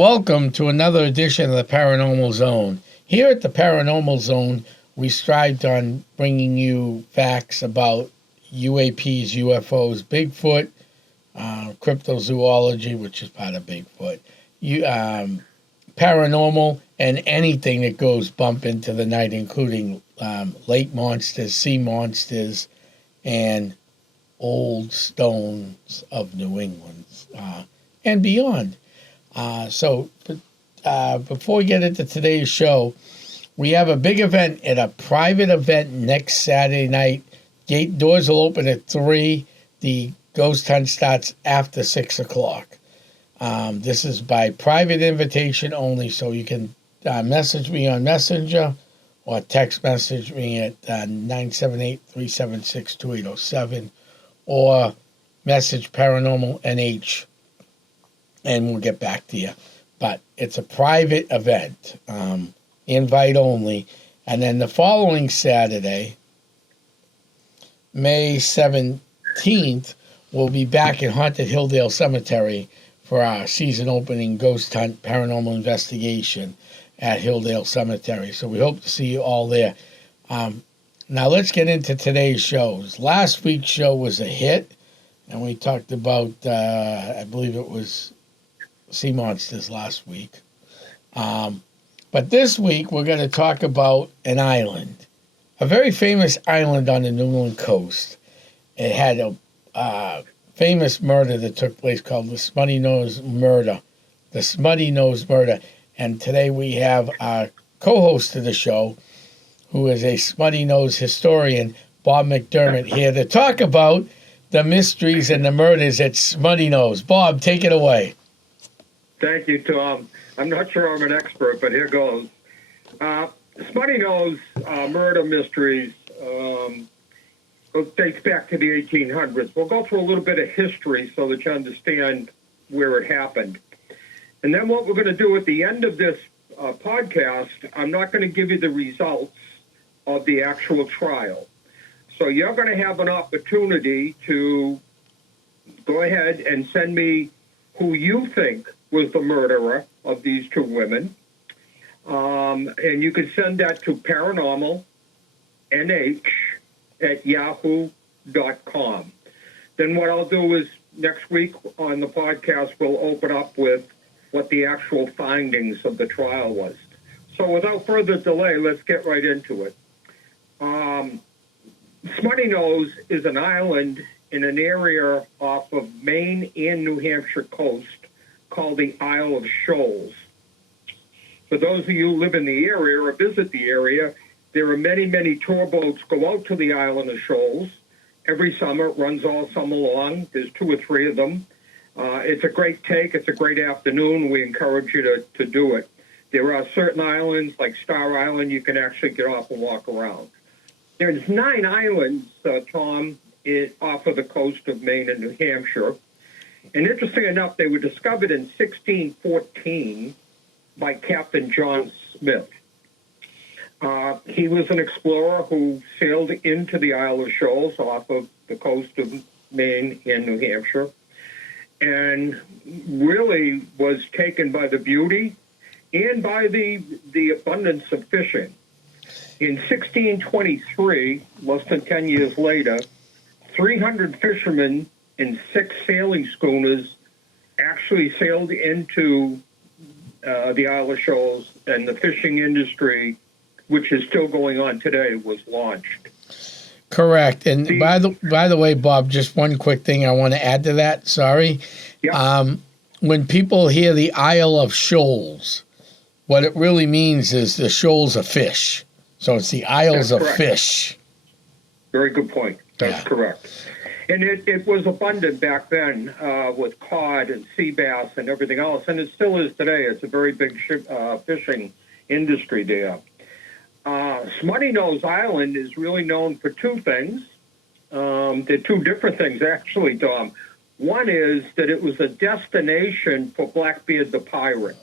Welcome to another edition of the Paranormal Zone. Here at the Paranormal Zone, we strived on bringing you facts about UAPs, UFOs, Bigfoot, cryptozoology, which is part of Bigfoot, paranormal, and anything that goes bump into the night, including lake monsters, sea monsters, and old stones of New England and beyond. Before we get into today's show, we have a big event at a private event next Saturday night. Doors will open at 3. The ghost hunt starts after 6 o'clock. This is by private invitation only, so you can message me on Messenger or text message me at 978-376-2807 or message Paranormal NH and we'll get back to you. But it's a private event, invite only. And then the following Saturday, May 17th, we'll be back at Haunted Hilldale Cemetery for our season opening ghost hunt paranormal investigation at Hilldale Cemetery. So we hope to see you all there. Now let's get into today's shows. Last week's show was a hit, and we talked about, I believe it was sea monsters last week. But this week we're going to talk about an island, a very famous island on the New England coast. It had a famous murder that took place called the Smutty Nose Murder. The Smutty Nose Murder. And today we have our co-host of the show, who is a Smutty Nose historian, Bob Mcdermott, here to talk about the mysteries and the murders at Smutty Nose. Bob, take it away. Thank you, Tom. I'm not sure I'm an expert, but here goes. Smutty Nose murder mysteries dates back to the 1800s. We'll go through a little bit of history so that you understand where it happened. And then what we're going to do at the end of this podcast, I'm not going to give you the results of the actual trial. So you're going to have an opportunity to go ahead and send me who you think was the murderer of these two women. And you can send that to paranormalnh@yahoo.com. Then what I'll do is next week on the podcast, we'll open up with what the actual findings of the trial was. So without further delay, let's get right into it. Smutty Nose is an island in an area off of Maine and New Hampshire coast called the Isle of Shoals. For those of you who live in the area or visit the area, there are many, many tour boats go out to the Island of Shoals. Every summer, it runs all summer long. There's 2 or 3 of them. It's a great take. It's a great afternoon. We encourage you to do it. There are certain islands, like Star Island, you can actually get off and walk around. There's 9 islands, Tom, off of the coast of Maine and New Hampshire. And interesting enough, they were discovered in 1614 by Captain John Smith. He was an explorer who sailed into the Isle of Shoals off of the coast of Maine and New Hampshire and really was taken by the beauty and by the abundance of fishing. In 1623, less than 10 years later, 300 fishermen in 6 sailing schooners actually sailed into the Isle of Shoals, and the fishing industry, which is still going on today, was launched. Correct. And by the way, Bob, just one quick thing I want to add to that. Sorry. Yep. When people hear the Isle of Shoals, what it really means is the shoals of fish. So it's the Isles of Fish. Very good point. That's correct. And it was abundant back then with cod and sea bass and everything else, and it still is today. It's a very big fishing industry there. Smutty Nose Island is really known for 2 things. They're 2 different things, actually, Tom. One is that it was a destination for Blackbeard the pirate.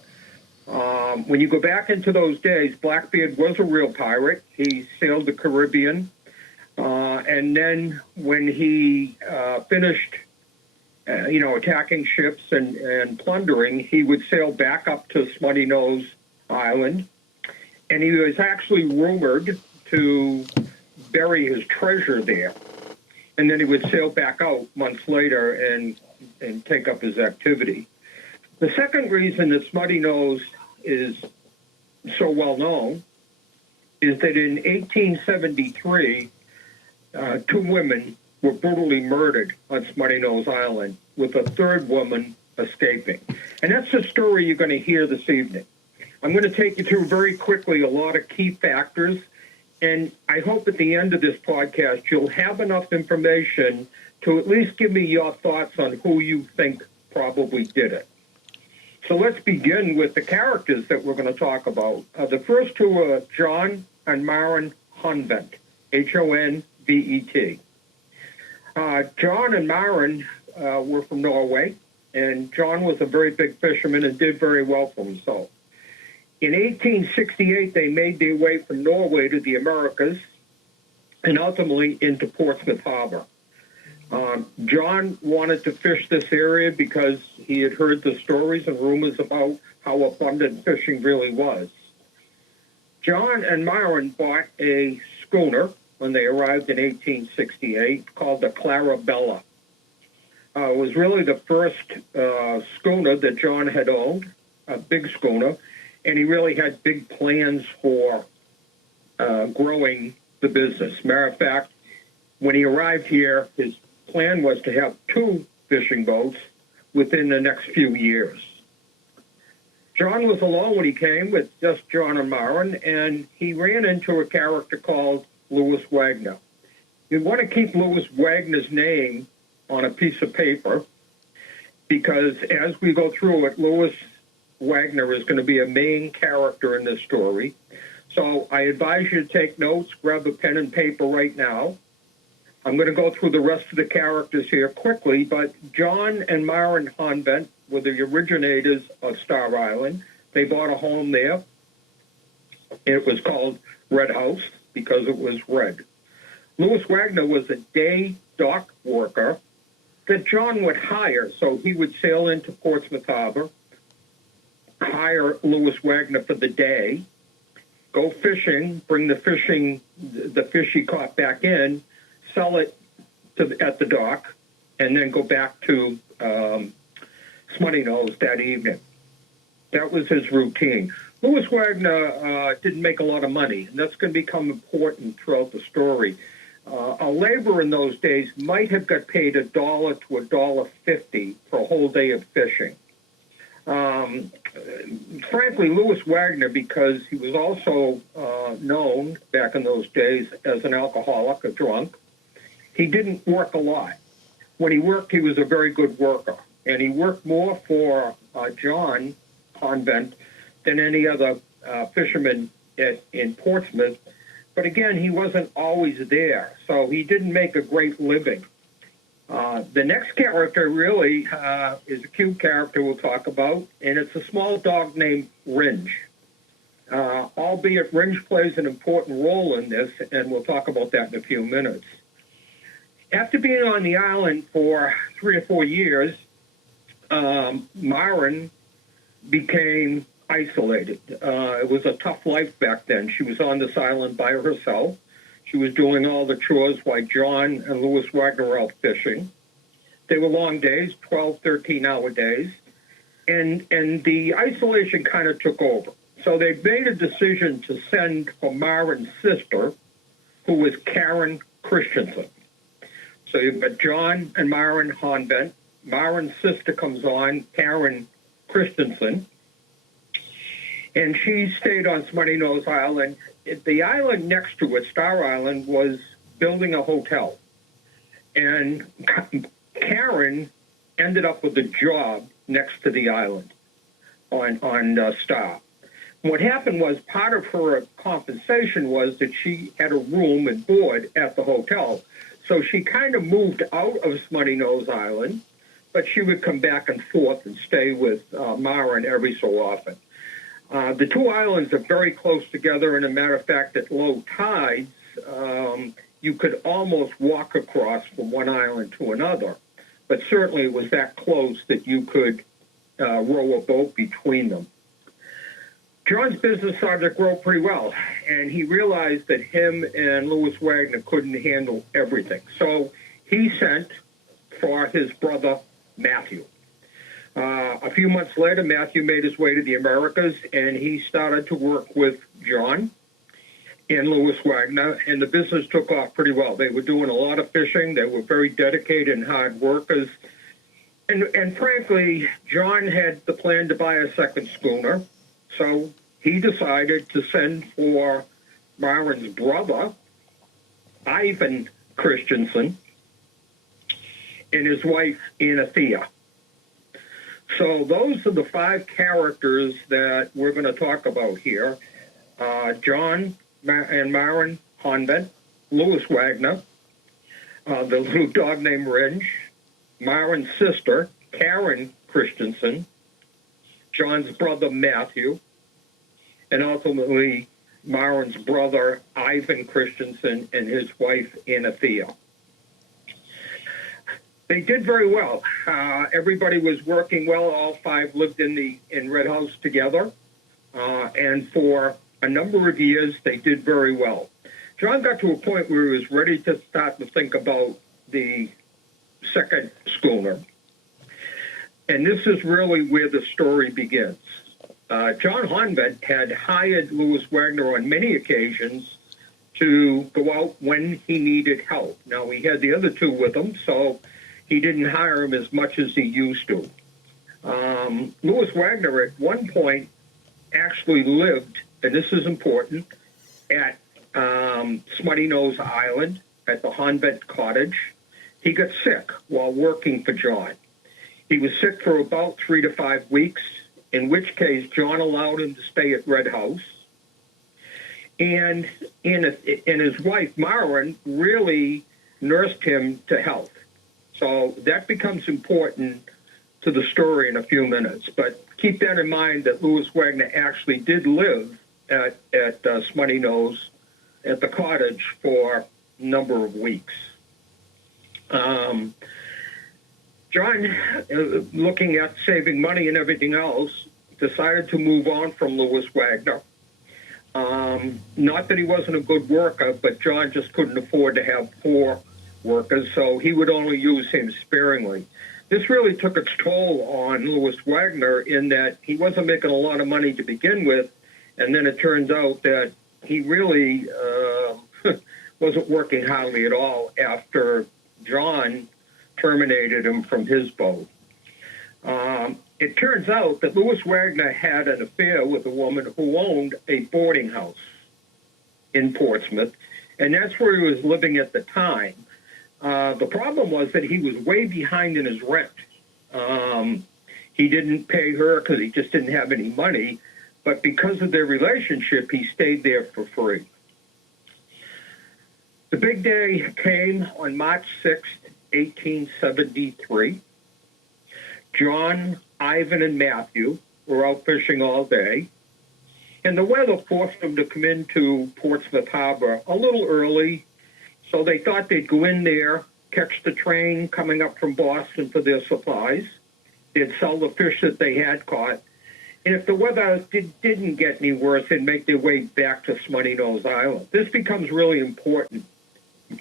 When you go back into those days, Blackbeard was a real pirate. He sailed the Caribbean. And then when he finished attacking ships and plundering, he would sail back up to Smutty Nose Island, and he was actually rumored to bury his treasure there. And then he would sail back out months later and take up his activity. The second reason that Smutty Nose is so well known is that in 1873, two women were brutally murdered on Smutty Nose Island, with a third woman escaping. And that's the story you're going to hear this evening. I'm going to take you through very quickly a lot of key factors, and I hope at the end of this podcast you'll have enough information to at least give me your thoughts on who you think probably did it. So let's begin with the characters that we're going to talk about. The first two are John and Maren Honvent, Honvet. John and Maren were from Norway, and John was a very big fisherman and did very well for himself. In 1868, they made their way from Norway to the Americas and ultimately into Portsmouth Harbor. John wanted to fish this area because he had heard the stories and rumors about how abundant fishing really was. John and Maren bought a schooner when they arrived in 1868 called the Clarabella. It was really the first schooner that John had owned, a big schooner, and he really had big plans for growing the business. Matter of fact, when he arrived here, his plan was to have 2 fishing boats within the next few years. John was alone when he came, with just John and Maren, and he ran into a character called Louis Wagner. You want to keep Louis Wagner's name on a piece of paper, because as we go through it, Louis Wagner is going to be a main character in this story. So I advise you to take notes, grab a pen and paper right now. I'm going to go through the rest of the characters here quickly, but John and Maren Honvent were the originators of Star Island. They bought a home there. It was called Red House because it was red. Louis Wagner was a day dock worker that John would hire. So he would sail into Portsmouth Harbor, hire Louis Wagner for the day, go fishing, bring the fish he caught back in, sell it at the dock, and then go back to Smutty Nose that evening. That was his routine. Louis Wagner didn't make a lot of money, and that's going to become important throughout the story. A laborer in those days might have got paid $1 to $1.50 for a whole day of fishing. Frankly, Louis Wagner, because he was also known back in those days as an alcoholic, a drunk, he didn't work a lot. When he worked, he was a very good worker, and he worked more for John Honvent than any other fisherman in Portsmouth. But again, he wasn't always there, so he didn't make a great living. The next character really is a cute character we'll talk about, and it's a small dog named Ringe. Albeit Ringe plays an important role in this, and we'll talk about that in a few minutes. After being on the island for 3 or 4 years, Maren became isolated. It was a tough life back then. She was on this island by herself. She was doing all the chores while John and Louis Wagner were out fishing. They were long days, 12, 13-hour days, and the isolation kind of took over. So they made a decision to send for Maren's sister, who was Karen Christensen. So you've got John and Maren Honvent. Maren's sister comes on, Karen Christensen, and she stayed on Smutty Nose Island. The island next to it, Star Island, was building a hotel. And Karen ended up with a job next to the island on Star. What happened was part of her compensation was that she had a room and board at the hotel. So she kind of moved out of Smutty Nose Island, but she would come back and forth and stay with Maren every so often. The two islands are very close together, and a matter of fact, at low tides, you could almost walk across from one island to another. but certainly it was that close that you could row a boat between them. John's business started to grow pretty well, and he realized that him and Louis Wagner couldn't handle everything. So he sent for his brother, Matthew. A few months later, Matthew made his way to the Americas, and he started to work with John and Louis Wagner, and the business took off pretty well. They were doing a lot of fishing. They were very dedicated and hard workers. And frankly, John had the plan to buy a second schooner, so he decided to send for Myron's brother, Ivan Christensen, and his wife, Anathea. So those are the 5 characters that we're going to talk about here. John and Myron Honvent, Louis Wagner, the little dog named Ringe, Myron's sister, Karen Christensen, John's brother, Matthew, and ultimately Myron's brother, Ivan Christensen, and his wife, Anathea. They did very well. Everybody was working well. All 5 lived in Red House together. And for a number of years, they did very well. John got to a point where he was ready to start to think about the second schooner. And this is really where the story begins. John Honvent had hired Louis Wagner on many occasions to go out when he needed help. Now, he had the other 2 with him, so he didn't hire him as much as he used to. Louis Wagner at one point actually lived, and this is important, at Smutty Nose Island at the Honvent Cottage. He got sick while working for John. He was sick for about 3 to 5 weeks, in which case John allowed him to stay at Red House. And his wife, Myron, really nursed him to health. So that becomes important to the story in a few minutes. But keep that in mind that Louis Wagner actually did live at Smutty Nose at the cottage for a number of weeks. John, looking at saving money and everything else, decided to move on from Louis Wagner. Not that he wasn't a good worker, but John just couldn't afford to have 4 workers, so he would only use him sparingly. This really took its toll on Louis Wagner in that he wasn't making a lot of money to begin with, and then it turns out that he really wasn't working hardly at all after John terminated him from his boat. It turns out that Louis Wagner had an affair with a woman who owned a boarding house in Portsmouth, and that's where he was living at the time. The problem was that he was way behind in his rent. He didn't pay her because he just didn't have any money, but because of their relationship, he stayed there for free. The big day came on March 6th, 1873. John, Ivan, and Matthew were out fishing all day, and the weather forced them to come into Portsmouth Harbor a little early, so they thought they'd go in there, catch the train coming up from Boston for their supplies. They'd sell the fish that they had caught, and if the weather didn't get any worse, they'd make their way back to Smutty Nose Island. This becomes really important.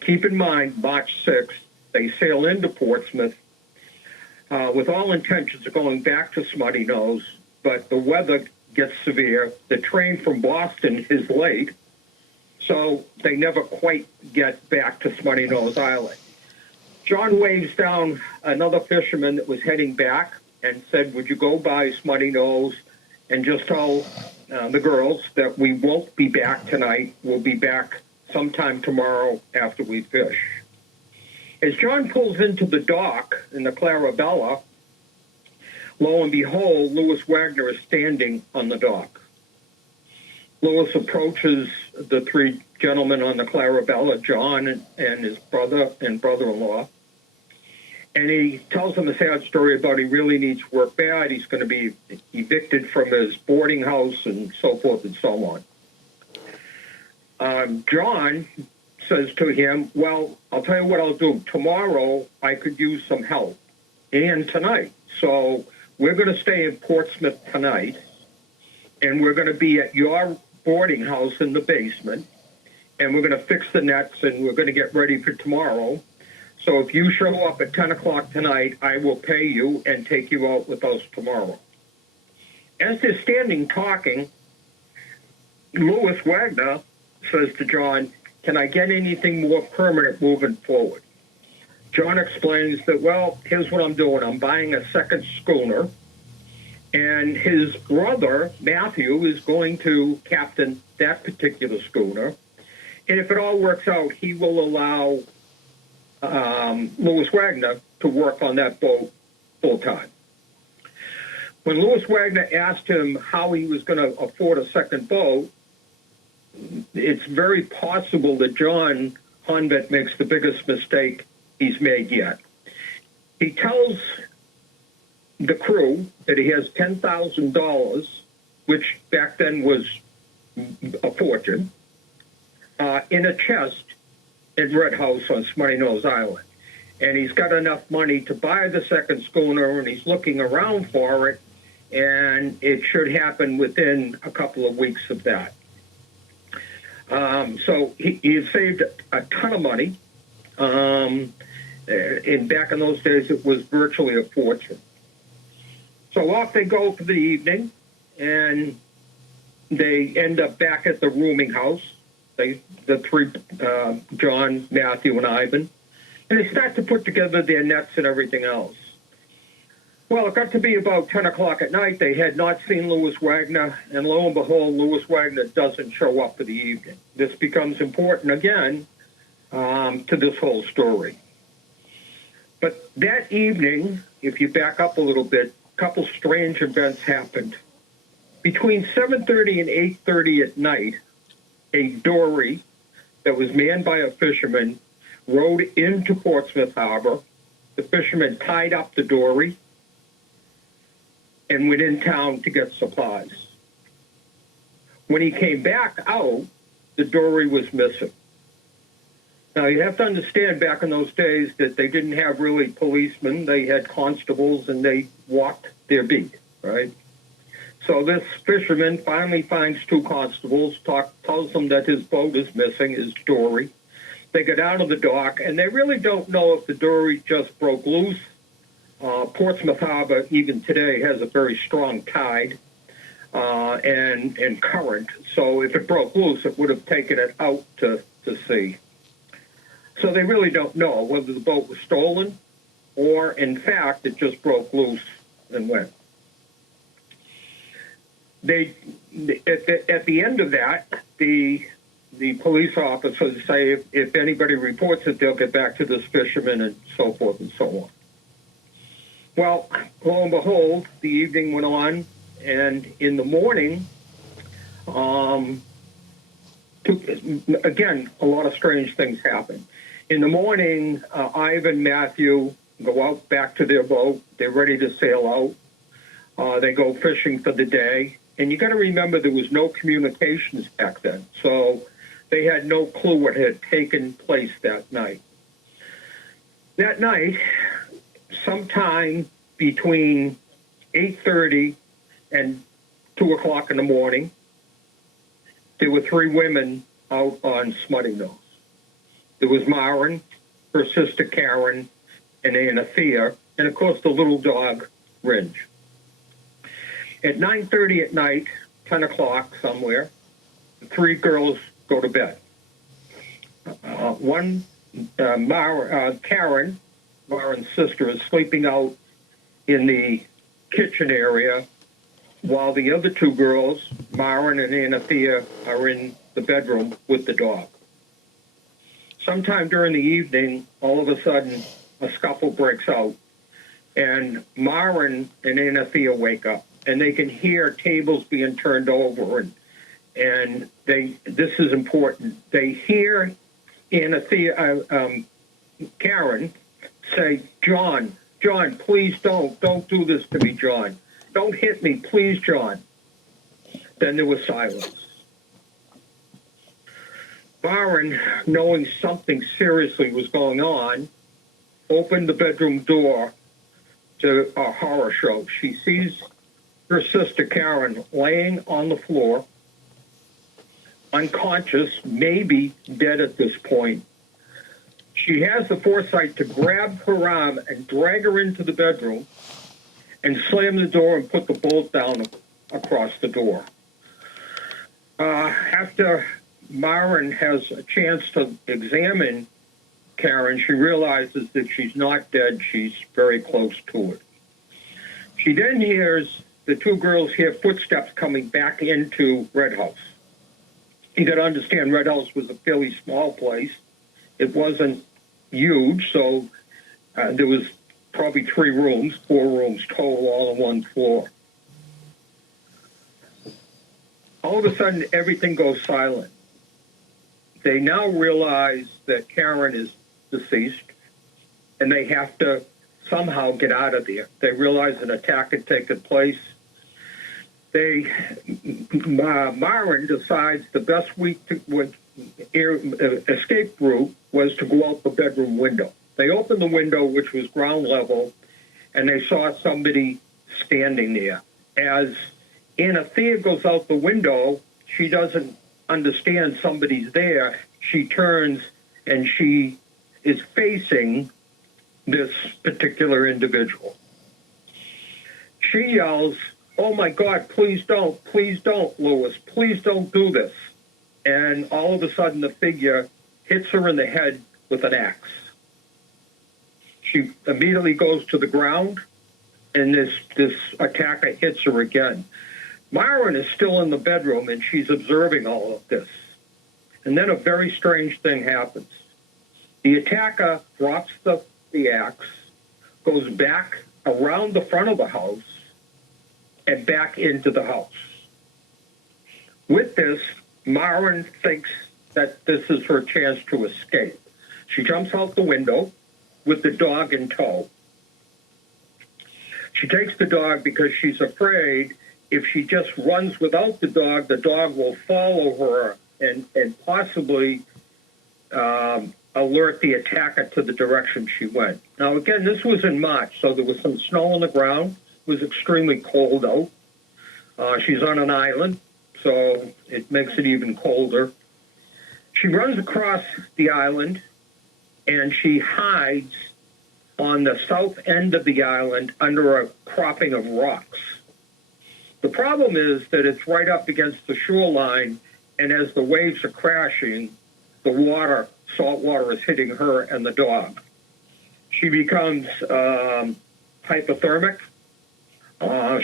Keep in mind, March 6th, they sail into Portsmouth with all intentions of going back to Smutty Nose, but the weather gets severe. The train from Boston is late, so they never quite get back to Smutty Nose Island. John waves down another fisherman that was heading back and said, would you go by Smutty Nose and just tell the girls that we won't be back tonight. We'll be back sometime tomorrow after we fish. As John pulls into the dock in the Clarabella, lo and behold, Louis Wagner is standing on the dock. Louis approaches the 3 gentlemen on the Clarabella, John and his brother and brother-in-law, and he tells them a sad story about he really needs work bad. He's going to be evicted from his boarding house and so forth and so on. John says to him, well, I'll tell you what I'll do. Tomorrow I could use some help. and tonight. So we're going to stay in Portsmouth tonight, and we're going to be at your boarding house in the basement, and we're going to fix the nets, and we're going to get ready for tomorrow. So if you show up at 10 o'clock tonight, I will pay you and take you out with us tomorrow. As they're standing talking, Louis Wagner says to John, can I get anything more permanent moving forward? John explains that, well, here's what I'm doing. I'm buying a second schooner, and his brother, Matthew, is going to captain that particular schooner. And if it all works out, he will allow Louis Wagner to work on that boat full time. When Louis Wagner asked him how he was going to afford a second boat, it's very possible that John Honvet makes the biggest mistake he's made yet. He tells the crew that he has $10,000, which back then was a fortune, in a chest at Red House on Smutty Nose Island. And he's got enough money to buy the second schooner, and he's looking around for it, and it should happen within a couple of weeks of that. So he had saved a ton of money. And back in those days, it was virtually a fortune. So off they go for the evening, and they end up back at the rooming house. The three, John, Matthew, and Ivan, and they start to put together their nets and everything else. Well, it got to be about 10 o'clock at night. They had not seen Louis Wagner, and lo and behold, Louis Wagner doesn't show up for the evening. This becomes important again to this whole story. But that evening, if you back up a little bit, a couple strange events happened. Between 7:30 and 8:30 at night, a dory that was manned by a fisherman rowed into Portsmouth Harbor. The fisherman tied up the dory and went in town to get supplies. When he came back out, the dory was missing. Now, you have to understand back in those days that they didn't have really policemen. They had constables, and they walked their beat, right? So this fisherman finally finds two constables, tells them that his boat is missing, his dory. They go down to the dock, and they really don't know if the dory just broke loose. Portsmouth Harbor, even today, has a very strong tide and current. So if it broke loose, it would have taken it out to sea. So they really don't know whether the boat was stolen or, in fact, it just broke loose and went. At the end of that, the police officers say if anybody reports it, they'll get back to this fisherman and so forth and so on. Well, lo and behold, the evening went on, and in the morning, again, a lot of strange things happened. In the morning, Ivan and Matthew go out back to their boat. They're ready to sail out. They go fishing for the day. And you got to remember there was no communications back then. So they had no clue what had taken place that night. That night, sometime between 8:30 and 2 o'clock in the morning, there were three women out on Smutty Nose. There was Myron, her sister Karen, and Anathea, and of course the little dog, Ringe. At 9:30 at night, 10 o'clock somewhere, the three girls go to bed. Karen, Myron's sister, is sleeping out in the kitchen area, while the other two girls, Myron and Anathea, are in the bedroom with the dog. Sometime during the evening, all of a sudden, a scuffle breaks out, and Myron and Anathea wake up, and they can hear tables being turned over, and this is important. They hear Karen say, John, please don't do this to me, John. Don't hit me, please, John. Then there was silence. Myron, knowing something seriously was going on, opened the bedroom door, to a horror show. She sees her sister Karen laying on the floor, unconscious, maybe dead at this point. She has the foresight to grab her arm and drag her into the bedroom and slam the door and put the bolt down across the door. After Myron has a chance to examine Karen, she realizes that she's not dead. She's very close to it. She then hears the two girls hear footsteps coming back into Red House. You got to understand, Red House was a fairly small place. It wasn't huge, so there was probably 4 rooms total, all on one floor. All of a sudden, everything goes silent. They now realize that Karen is deceased, and they have to somehow get out of there. They realize an attack had taken place. Myron decides the best escape route was to go out the bedroom window. They opened the window, which was ground level, and they saw somebody standing there. As Anthea goes out the window, she doesn't understand somebody's there. She turns and she is facing this particular individual. She yells, "Oh my God, please don't, Lewis, please don't do this." And all of a sudden the figure hits her in the head with an axe. She immediately goes to the ground, and this attacker hits her again. Myron is still in the bedroom, and she's observing all of this. And then a very strange thing happens. The attacker drops the axe, goes back around the front of the house, and back into the house. With this, Myron thinks that this is her chance to escape. She jumps out the window with the dog in tow. She takes the dog because she's afraid if she just runs without the dog will follow her and possibly alert the attacker to the direction she went. Now, again, this was in March, so there was some snow on the ground. It was extremely cold out. She's on an island, so it makes it even colder. She runs across the island, and she hides on the south end of the island under a cropping of rocks. The problem is that it's right up against the shoreline, and as the waves are crashing, the salt water is hitting her and the dog. She becomes hypothermic.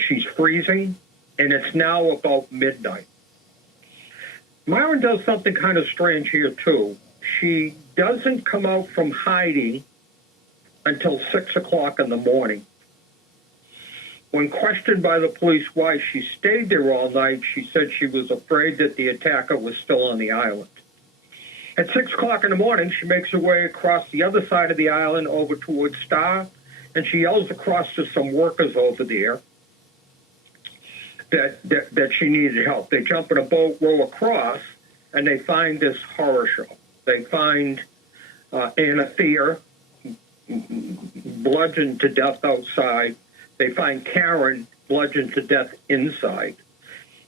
She's freezing, and it's now about midnight. Myron does something kind of strange here, too. She doesn't come out from hiding until 6 o'clock in the morning. When questioned by the police why she stayed there all night, she said she was afraid that the attacker was still on the island. At 6 o'clock in the morning, she makes her way across the other side of the island over towards Star, and she yells across to some workers over there that she needed help. They jump in a boat, row across, and they find this horror show. They find Anthea bludgeoned to death outside. They find Karen bludgeoned to death inside.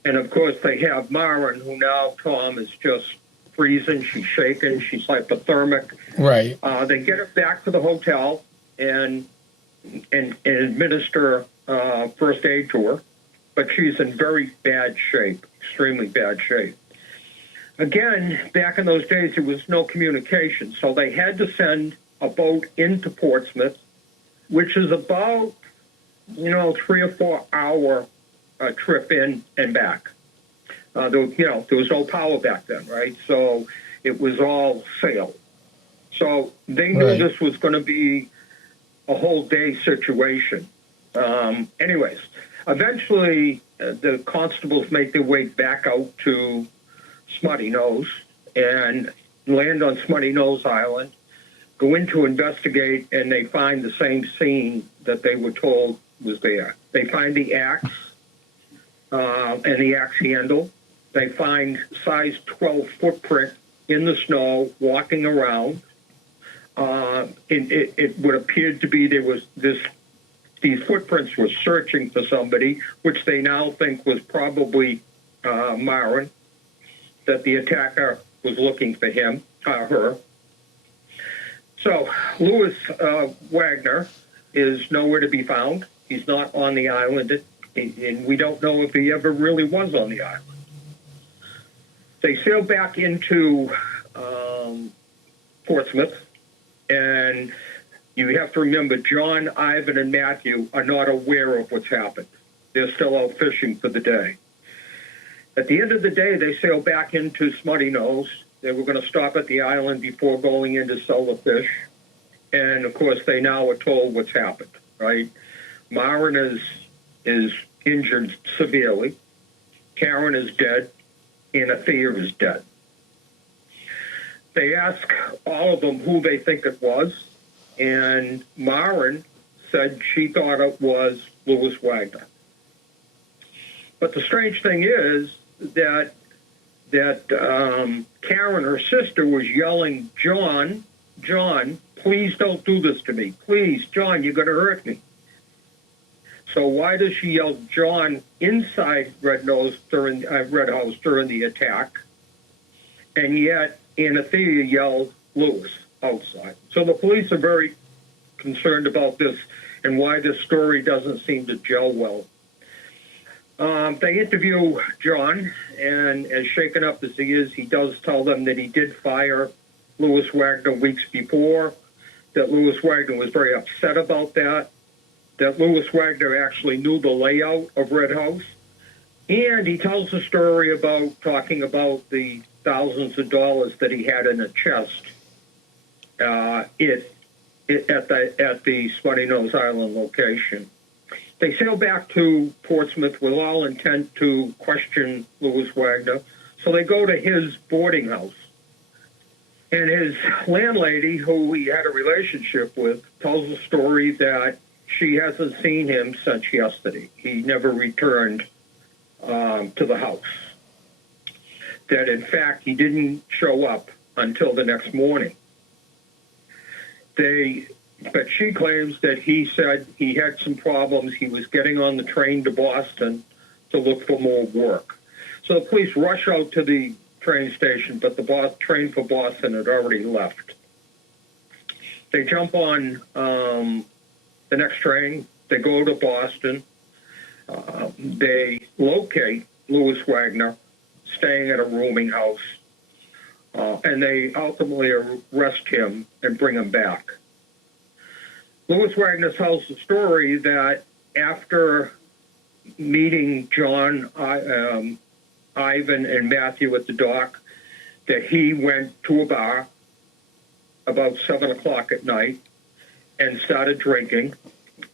And, of course, they have Myron, who now, Tom, is just freezing. She's shaking. She's hypothermic. Right. They get her back to the hotel and administer first aid to her. But she's in very bad shape, extremely bad shape. Again, back in those days, there was no communication. So they had to send a boat into Portsmouth, which is about, 3 or 4 hour trip in and back. There was no power back then, right? So it was all sail. So they knew this was going to be a whole day situation. Anyways, eventually the constables make their way back out to Smutty Nose and land on Smutty Nose Island, go in to investigate, and they find the same scene that they were told was there. They find the axe and the axe handle. They find size 12 footprint in the snow walking around. It would appear to be there was this these footprints were searching for somebody, which they now think was probably Myron, that the attacker was looking for her. So Louis Wagner is nowhere to be found. He's not on the island, and we don't know if he ever really was on the island. They sailed back into Portsmouth, and you have to remember, John, Ivan, and Matthew are not aware of what's happened. They're still out fishing for the day. At the end of the day, they sailed back into Smutty Nose. They were going to stop at the island before going in to sell the fish. And, of course, they now are told what's happened, right? Myron is injured severely. Karen is dead. And Thea is dead. They ask all of them who they think it was. And Myron said she thought it was Louis Wagner. But the strange thing is that Karen, her sister, was yelling, John, please don't do this to me. Please, John, you're going to hurt me. So why does she yell John inside Red House during the attack, and yet Anathea yelled Louis outside? So the police are very concerned about this and why this story doesn't seem to gel well. They interview John, and as shaken up as he is, he does tell them that he did fire Louis Wagner weeks before, that Louis Wagner was very upset about that Louis Wagner actually knew the layout of Red House, and he tells a story about talking about the thousands of dollars that he had in a chest at the Smutty Nose Island location. They sail back to Portsmouth with all intent to question Louis Wagner, so they go to his boarding house. And his landlady, who he had a relationship with, tells a story that she hasn't seen him since yesterday. He never returned to the house. That, in fact, he didn't show up until the next morning. But she claims that he said he had some problems. He was getting on the train to Boston to look for more work. So the police rush out to the train station, but the train for Boston had already left. They jump on the next train. They go to Boston. They locate Louis Wagner staying at a rooming house, and they ultimately arrest him and bring him back. Louis Wagner tells the story that after meeting John, Ivan, and Matthew at the dock, that he went to a bar about 7 o'clock at night and started drinking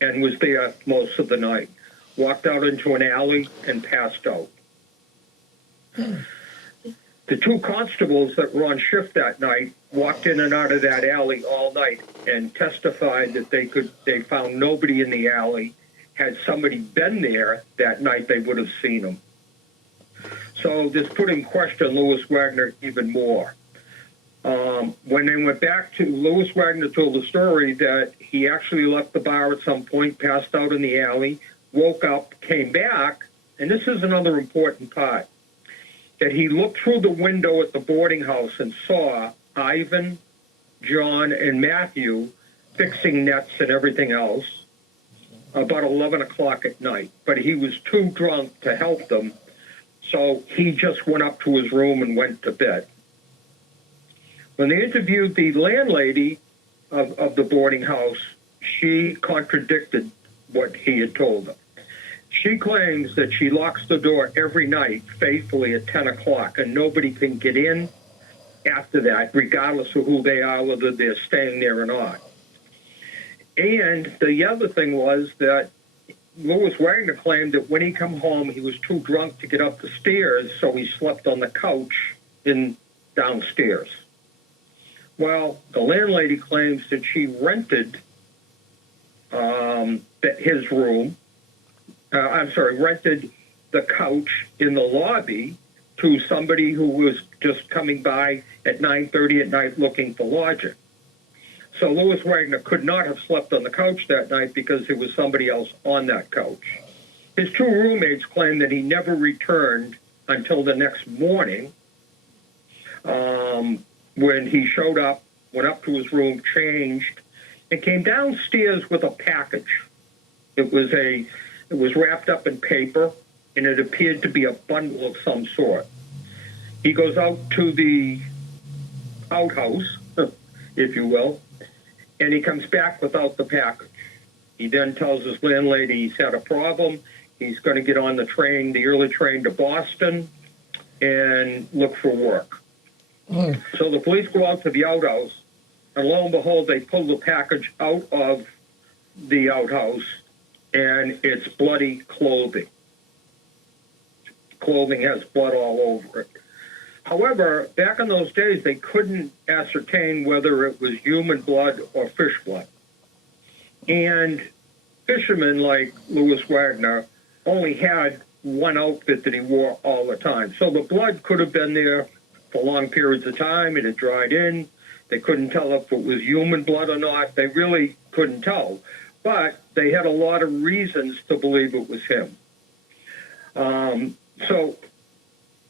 and was there most of the night. Walked out into an alley and passed out. The two constables that were on shift that night walked in and out of that alley all night and testified that they found nobody in the alley. Had somebody been there that night, they would have seen him. So this put in question Louis Wagner even more. When they went back to, Louis Wagner told the story that he actually left the bar at some point, passed out in the alley, woke up, came back, and this is another important part, that he looked through the window at the boarding house and saw Ivan, John, and Matthew fixing nets and everything else about 11 o'clock at night. But he was too drunk to help them, so he just went up to his room and went to bed. When they interviewed the landlady of the boarding house, she contradicted what he had told them. She claims that she locks the door every night faithfully at 10 o'clock, and nobody can get in after that, regardless of who they are, whether they're staying there or not. And the other thing was that Louis Wagner claimed that when he come home, he was too drunk to get up the stairs, so he slept on the couch downstairs. Well, the landlady claims that she rented his room, rented the couch in the lobby to somebody who was just coming by at 9:30 at night looking for lodging. So Louis Wagner could not have slept on the couch that night because there was somebody else on that couch. His two roommates claimed that he never returned until the next morning, when he showed up, went up to his room, changed, and came downstairs with a package. It was wrapped up in paper, and it appeared to be a bundle of some sort. He goes out to the outhouse, if you will, and he comes back without the package. He then tells his landlady he's had a problem. He's going to get on the train, the early train to Boston, and look for work. So the police go out to the outhouse, and lo and behold, they pull the package out of the outhouse, and it's bloody clothing. Clothing has blood all over it. However, back in those days, they couldn't ascertain whether it was human blood or fish blood. And fishermen like Louis Wagner only had one outfit that he wore all the time. So the blood could have been there for long periods of time. It had dried in. They couldn't tell if it was human blood or not. They really couldn't tell. But they had a lot of reasons to believe it was him. So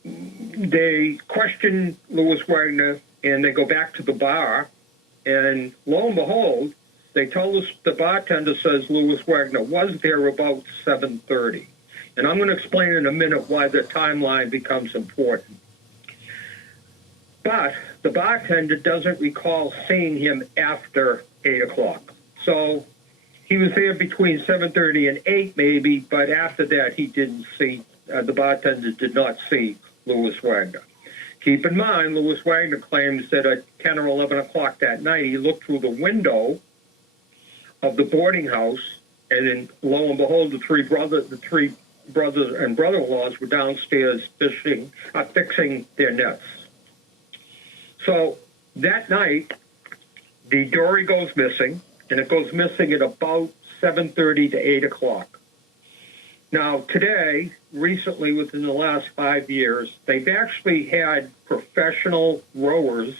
they question Louis Wagner, and they go back to the bar, and lo and behold, they tell us, the bartender says Louis Wagner was there about 7:30. And I'm going to explain in a minute why the timeline becomes important. But the bartender doesn't recall seeing him after 8 o'clock. So he was there between 7:30 and 8 maybe, but after that he didn't see, the bartender did not see Louis Wagner. Keep in mind, Louis Wagner claims that at 10 or 11 o'clock that night, he looked through the window of the boarding house, and then lo and behold, the three brothers and brother-in-laws were downstairs fixing their nets. So that night, the dory goes missing, and it goes missing at about 7:30 to 8 o'clock. Now, today, recently, within the last 5 years, they've actually had professional rowers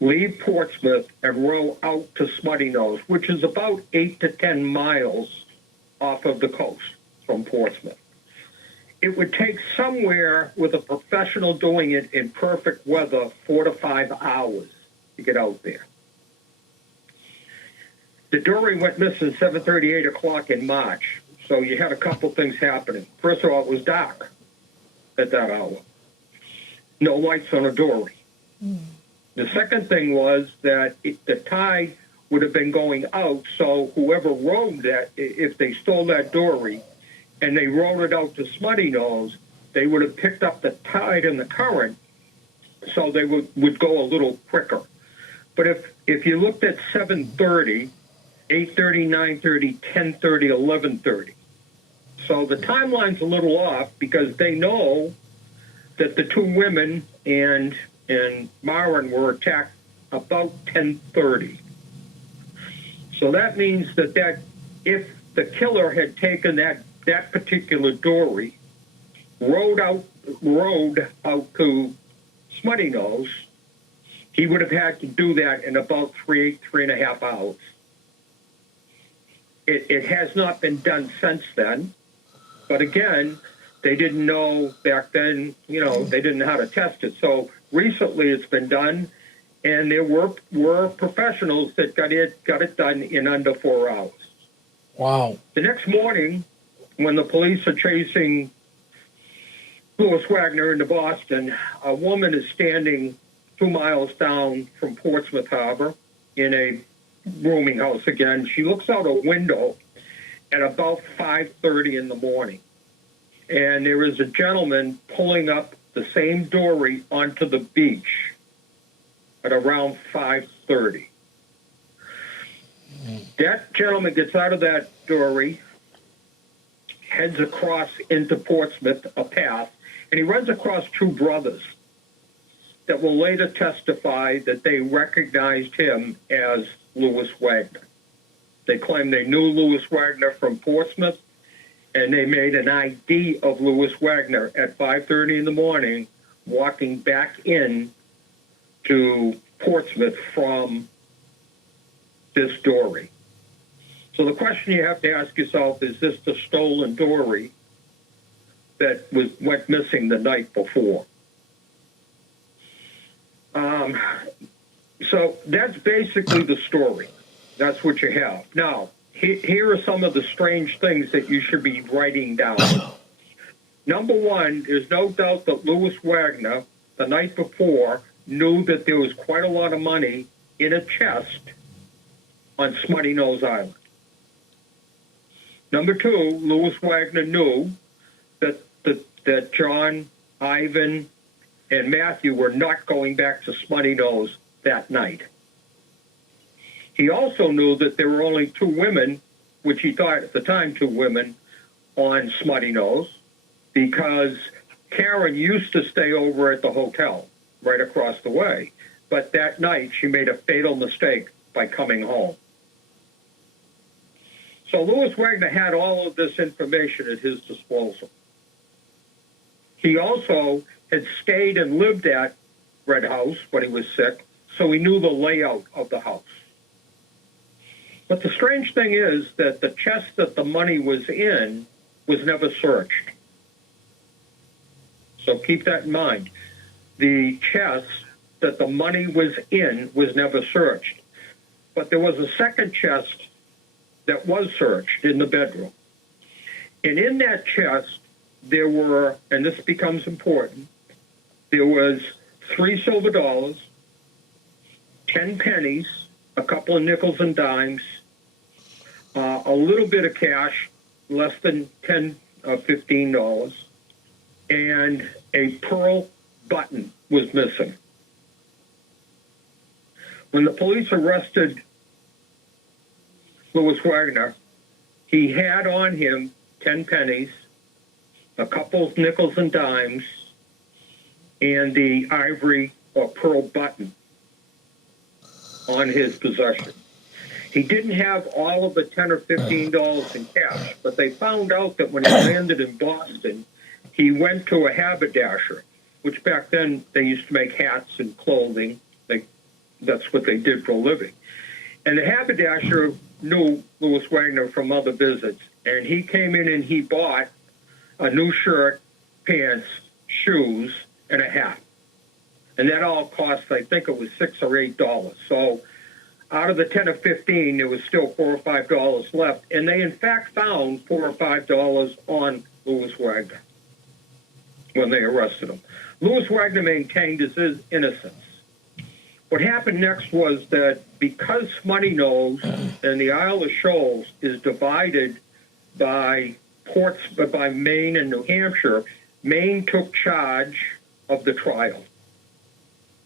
leave Portsmouth and row out to Smutty Nose, which is about 8 to 10 miles off of the coast from Portsmouth. It would take somewhere, with a professional doing it in perfect weather, 4 to 5 hours to get out there. The dory went missing 7:30, 8 o'clock in March. So you had a couple things happening. First of all, it was dark at that hour. No lights on a dory. The second thing was that the tide would have been going out, so whoever rowed that, if they stole that dory and they rowed it out to Smutty Nose, they would have picked up the tide and the current, so they would go a little quicker. But if you looked at 7:30, 8:30, 9:30, 10:30, 11:30, so the timeline's a little off because they know that the two women and Marin were attacked about 10:30. So that means that if the killer had taken that particular dory, rowed out to Smutty Nose, he would have had to do that in about 3.5 hours. It has not been done since then. But again, they didn't know back then, they didn't know how to test it. So recently it's been done, and there were professionals that got it done in under 4 hours. Wow. The next morning, when the police are chasing Louis Wagner into Boston, a woman is standing 2 miles down from Portsmouth Harbor in a rooming house again. She looks out a window at about 5:30 in the morning. And there is a gentleman pulling up the same dory onto the beach at around 5:30. That gentleman gets out of that dory, heads across into Portsmouth, a path, and he runs across two brothers that will later testify that they recognized him as Louis Wagner. They claim they knew Louis Wagner from Portsmouth, and they made an ID of Louis Wagner at 5:30 in the morning, walking back in to Portsmouth from this dory. So the question you have to ask yourself, is this the stolen dory that went missing the night before? So that's basically the story. That's what you have. Now, here are some of the strange things that you should be writing down. Number one, there's no doubt that Louis Wagner, the night before, knew that there was quite a lot of money in a chest on Smutty Nose Island. Number two, Louis Wagner knew that John, Ivan, and Matthew were not going back to Smutty Nose that night. He also knew that there were only two women, which he thought at the time two women, on Smutty Nose, because Karen used to stay over at the hotel right across the way. But that night, she made a fatal mistake by coming home. So Louis Wagner had all of this information at his disposal. He also had stayed and lived at Red House when he was sick, so he knew the layout of the house. But the strange thing is that the chest that the money was in was never searched. So keep that in mind. The chest that the money was in was never searched. But there was a second chest that was searched in the bedroom. And in that chest, there were, and this becomes important, there was 3 silver dollars, 10 pennies, a couple of nickels and dimes, a little bit of cash, less than $10, $15, and a pearl button was missing. When the police arrested Louis Wagner, he had on him 10 pennies, a couple of nickels and dimes, and the ivory or pearl button on his possession. He didn't have all of the $10 or $15 in cash, but they found out that when he landed in Boston, he went to a haberdasher, which back then they used to make hats and clothing. That's what they did for a living. And the haberdasher knew Louis Wagner from other visits, and he came in and he bought a new shirt, pants, shoes, and a hat. And that all cost, I think it was $6 or $8. So out of the 10 or 15, there was still $4 or $5 left. And they, in fact, found $4 or $5 on Louis Wagner when they arrested him. Louis Wagner maintained his innocence. What happened next was that because Smutty Nose and the Isle of Shoals is divided by ports, by Maine and New Hampshire, Maine took charge of the trial.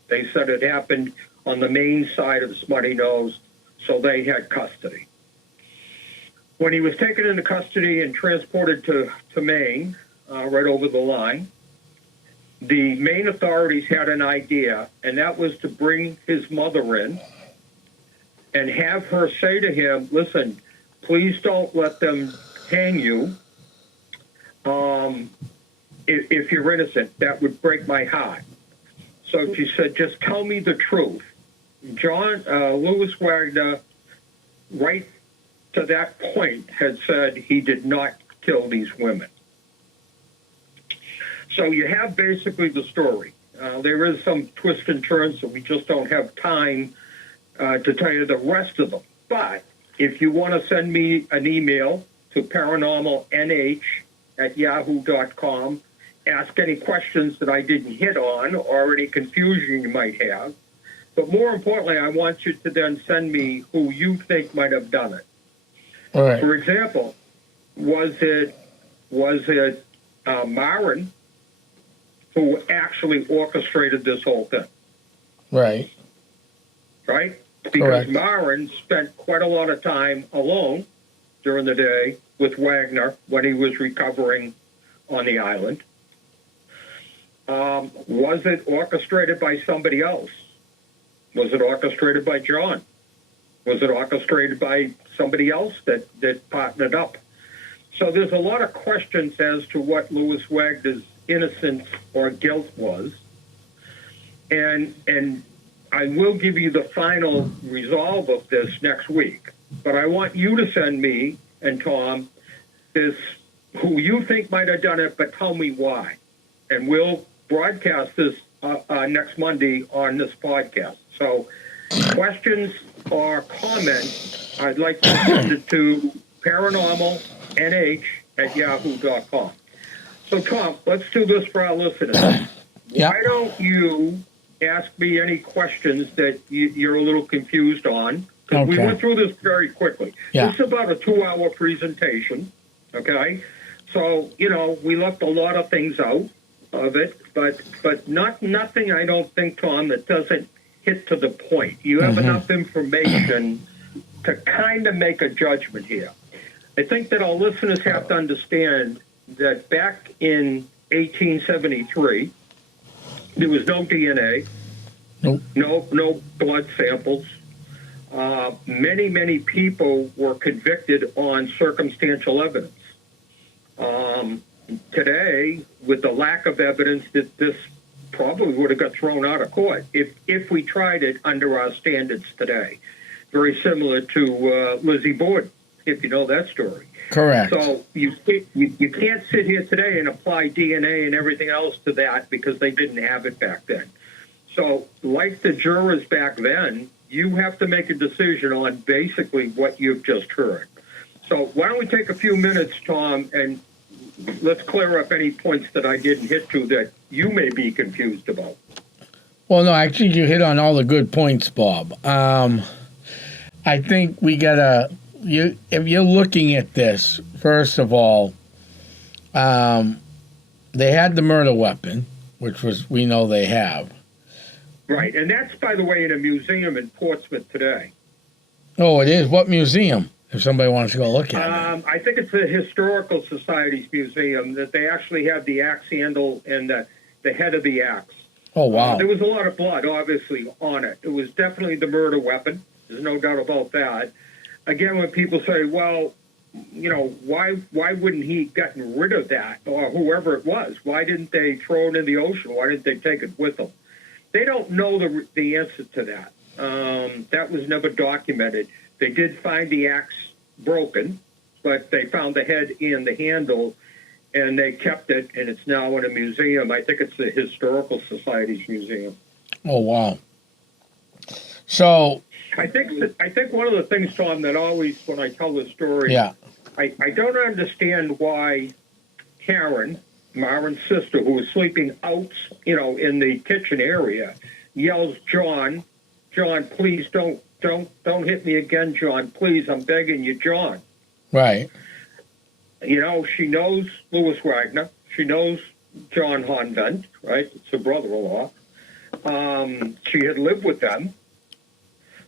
They said it happened on the Maine side of Smutty Nose, so they had custody. When he was taken into custody and transported to Maine, right over the line, the Maine authorities had an idea, and that was to bring his mother in and have her say to him, listen, please don't let them hang you. If you're innocent, that would break my heart. So she said, just tell me the truth. Louis Wagner, right to that point, had said he did not kill these women. So you have basically the story. There is some twists and turns, so we just don't have time to tell you the rest of them. But if you want to send me an email to paranormalnh@yahoo.com, ask any questions that I didn't hit on or any confusion you might have. But more importantly, I want you to then send me who you think might have done it. All right. For example, was it Marin who actually orchestrated this whole thing? Right. Right? Because Correct. Marin spent quite a lot of time alone during the day with Wagner when he was recovering on the island. Was it orchestrated by somebody else? Was it orchestrated by John? Was it orchestrated by somebody else that partnered up? So there's a lot of questions as to what Louis Wagner's innocence or guilt was. And I will give you the final resolve of this next week. But I want you to send me and Tom this who you think might have done it, but tell me why. And we'll broadcast this next Monday on this podcast. So questions or comments, I'd like to send it to paranormalnh@yahoo.com. So, Tom, let's do this for our listeners. Yeah. Why don't you ask me any questions that you're a little confused on? Because we went through this very quickly. Yeah. This is about a 2-hour presentation, okay? So, we left a lot of things out of it, but nothing, I don't think, Tom, that doesn't hit to the point. You have enough information to kind of make a judgment here. I think that our listeners have to understand that back in 1873, there was no DNA, no blood samples. Many people were convicted on circumstantial evidence. Today, with the lack of evidence, that this probably would have got thrown out of court if we tried it under our standards today. Very similar to Lizzie Borden, if you know that story. Correct. So you can't sit here today and apply DNA and everything else to that because they didn't have it back then. So like the jurors back then, you have to make a decision on basically what you've just heard. So why don't we take a few minutes, Tom, and let's clear up any points that I didn't hit to that you may be confused about. Well, no, actually, you hit on all the good points, Bob. I think we gotta. If you're looking at this, first of all, they had the murder weapon, which we know they have. Right, and that's, by the way, in a museum in Portsmouth today. Oh, it is? What museum? If somebody wants to go look at it. I think it's the Historical Society's museum that they actually have the axe handle and the head of the axe. Oh, wow. There was a lot of blood, obviously, on it. It was definitely the murder weapon. There's no doubt about that. Again, when people say, well, why wouldn't he gotten rid of that, or whoever it was? Why didn't they throw it in the ocean? Why didn't they take it with them? They don't know the answer to that. That was never documented. They did find the axe broken, but they found the head and the handle, and they kept it, and it's now in a museum. I think it's the Historical Society's museum. Oh, wow. So I think one of the things, Tom, that always, when I tell this story, I don't understand why Karen, Marin's sister, who was sleeping out, in the kitchen area, yells, John, please don't hit me again, John. Please, I'm begging you, John. Right. She knows Louis Wagner. She knows John Honvent, right? It's her brother-in-law. She had lived with them.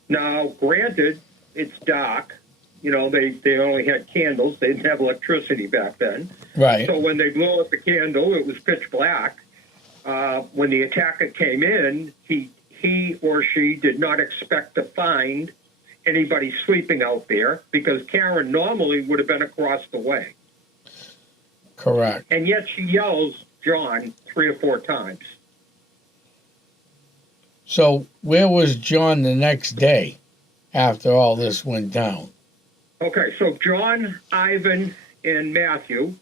Now, granted, it's dark. They only had candles. They didn't have electricity back then. Right. So when they blew out the candle, it was pitch black. When the attacker came in, he or she did not expect to find anybody sleeping out there because Karen normally would have been across the way. Correct. And yet she yells, John, 3 or 4 times. So where was John the next day after all this went down? Okay, so John, Ivan, and Matthew,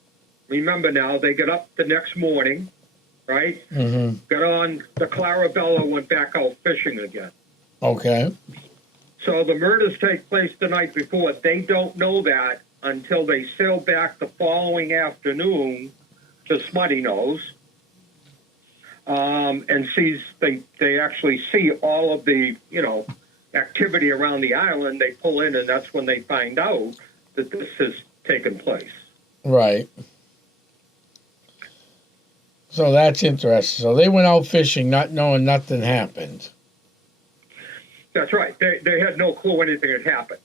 remember now, they got up the next morning, right? Mm-hmm. Got on the Clarabella, went back out fishing again. Okay. So the murders take place the night before. They don't know that until they sail back the following afternoon to Smutty Nose. And they actually see all of the, activity around the island. They pull in, and that's when they find out that this has taken place. Right. So that's interesting. So they went out fishing, not knowing nothing happened. That's right. They had no clue anything had happened.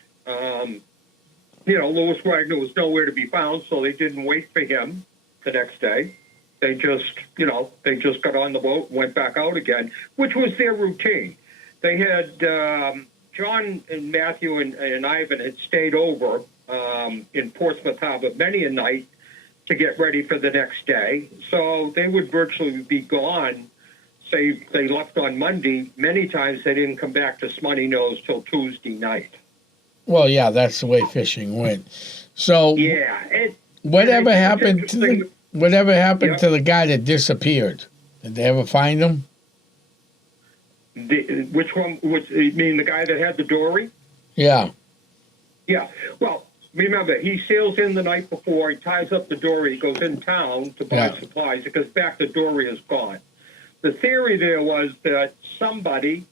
Louis Wagner was nowhere to be found, so they didn't wait for him the next day. They just got on the boat and went back out again, which was their routine. They had John and Matthew and Ivan had stayed over in Portsmouth Harbor many a night to get ready for the next day. So they would virtually be gone say they left on Monday, many times they didn't come back to Smutty Nose till Tuesday night. Well, yeah, that's the way fishing went. So, Yeah. whatever it's happened to interesting. Yep. the guy that disappeared? Did they ever find him? Which one? You mean the guy that had the dory? Yeah. Yeah. Well, remember, he sails in the night before. He ties up the dory. He goes in town to buy supplies. He goes back. The dory is gone. The theory there was that somebody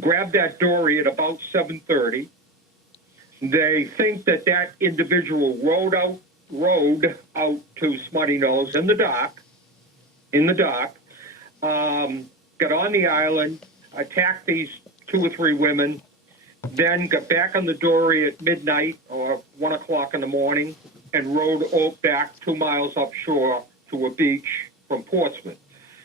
grabbed that dory at about 7:30. They think that individual rowed out to Smutty Nose in the dock, got on the island, attacked these 2 or 3 women, then got back on the dory at midnight or 1 o'clock in the morning and rowed back 2 miles offshore to a beach from Portsmouth.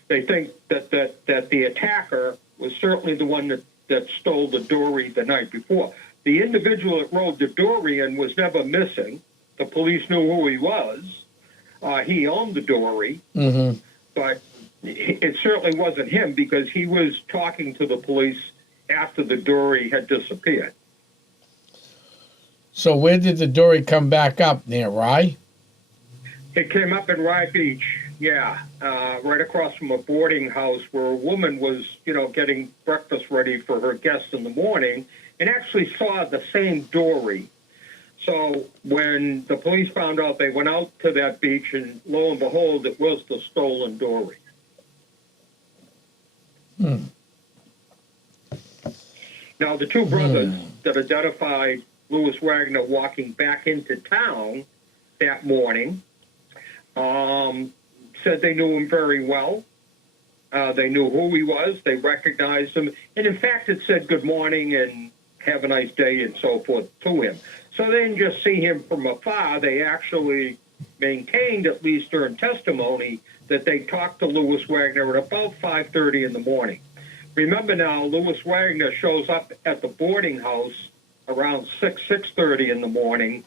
They think that the attacker was certainly the one that stole the dory the night before. The individual that rowed the dory in was never missing. The police knew who he was. He owned the dory, but it certainly wasn't him because he was talking to the police after the dory had disappeared. So where did the dory come back up? Near Rye? It came up in Rye Beach, yeah, right across from a boarding house where a woman was, getting breakfast ready for her guests in the morning and actually saw the same dory. So when the police found out, they went out to that beach, and lo and behold, it was the stolen dory. Now, the 2 brothers that identified Louis Wagner walking back into town that morning said they knew him very well. They knew who he was. They recognized him. And, in fact, it said good morning and have a nice day and so forth to him. So they didn't just see him from afar. They actually maintained, at least during testimony, that they talked to Louis Wagner at about 5:30 in the morning. Remember now, Louis Wagner shows up at the boarding house around 6:30 in the morning,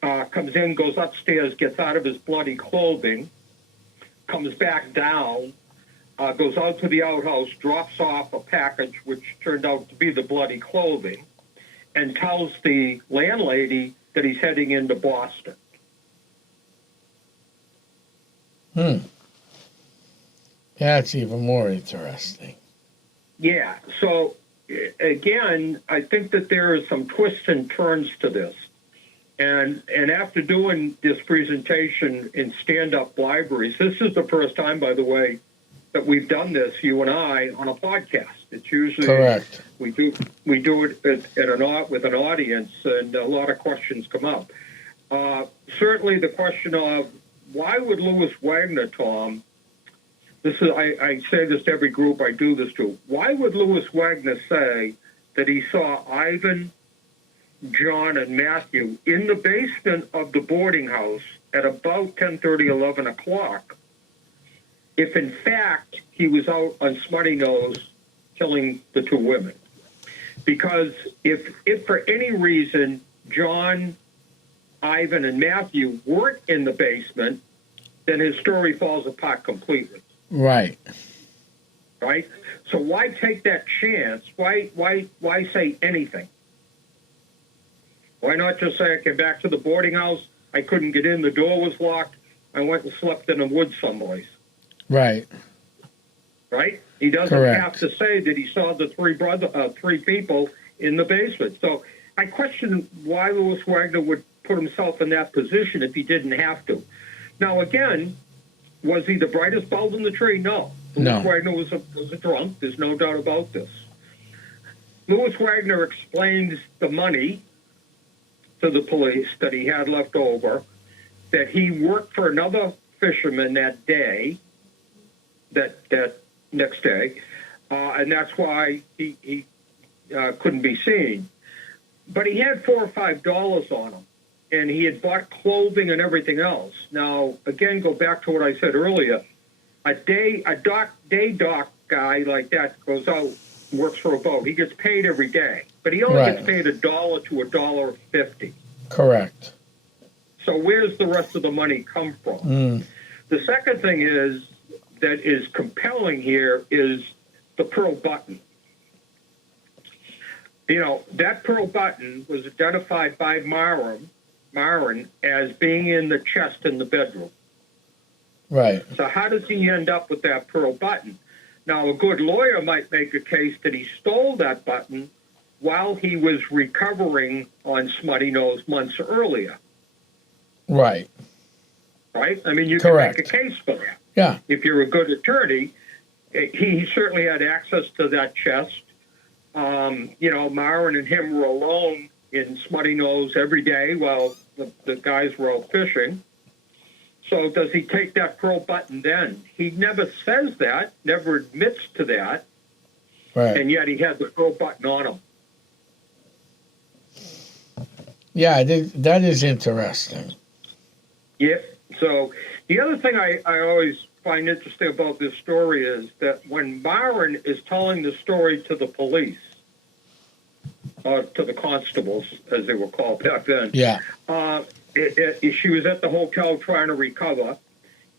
comes in, goes upstairs, gets out of his bloody clothing, comes back down, goes out to the outhouse, drops off a package, which turned out to be the bloody clothing, and tells the landlady that he's heading into Boston. That's even more interesting. Yeah, so again, I think that there are some twists and turns to this. And after doing this presentation in stand-up libraries, this is the first time, by the way, that we've done this, you and I, on a podcast. It's usually correct. We do it with an audience, and a lot of questions come up. Certainly, the question of why would Louis Wagner, Tom? I say this to every group I do this to. Why would Louis Wagner say that he saw Ivan, John, and Matthew in the basement of the boarding house at about 10:30, 11 o'clock, if in fact he was out on Smutty Nose killing the 2 women? Because if for any reason John, Ivan, and Matthew weren't in the basement, then his story falls apart completely. Right. Right? So why take that chance? Why say anything? Why not just say, I came back to the boarding house, I couldn't get in, the door was locked, I went and slept in a woods someplace. Right. Right? He doesn't have to say that he saw the 3 people in the basement. So I question why Louis Wagner would put himself in that position if he didn't have to. Now, again, was he the brightest bulb in the tree? No. Louis Wagner was a drunk. There's no doubt about this. Louis Wagner explains the money to the police that he had left over, that he worked for another fisherman that day, that next day, and that's why he couldn't be seen. But he had $4 or $5 on him, and he had bought clothing and everything else. Now, again, go back to what I said earlier. A day dock guy like that goes out, works for a boat. He gets paid every day, but he only gets paid $1 to $1.50. Correct. So where's the rest of the money come from? The second thing is that is compelling here is the pearl button. You know, that pearl button was identified by Myron as being in the chest in the bedroom. Right. So how does he end up with that pearl button? Now, a good lawyer might make a case that he stole that button while he was recovering on Smutty Nose months earlier. Right. Right? I mean, you Correct. can make a case for that. Yeah. If you're a good attorney, he certainly had access to that chest. You know, Myron and him were alone in Smutty Nose every day while the guys were out fishing. So does he take that pearl button then? He never says that, never admits to that, Right. and yet he had the pearl button on him. Yeah, that is interesting. Yeah. So the other thing I always find interesting about this story is that when Myron is telling the story to the police, to the constables, as they were called back then, Yeah. She was at the hotel trying to recover,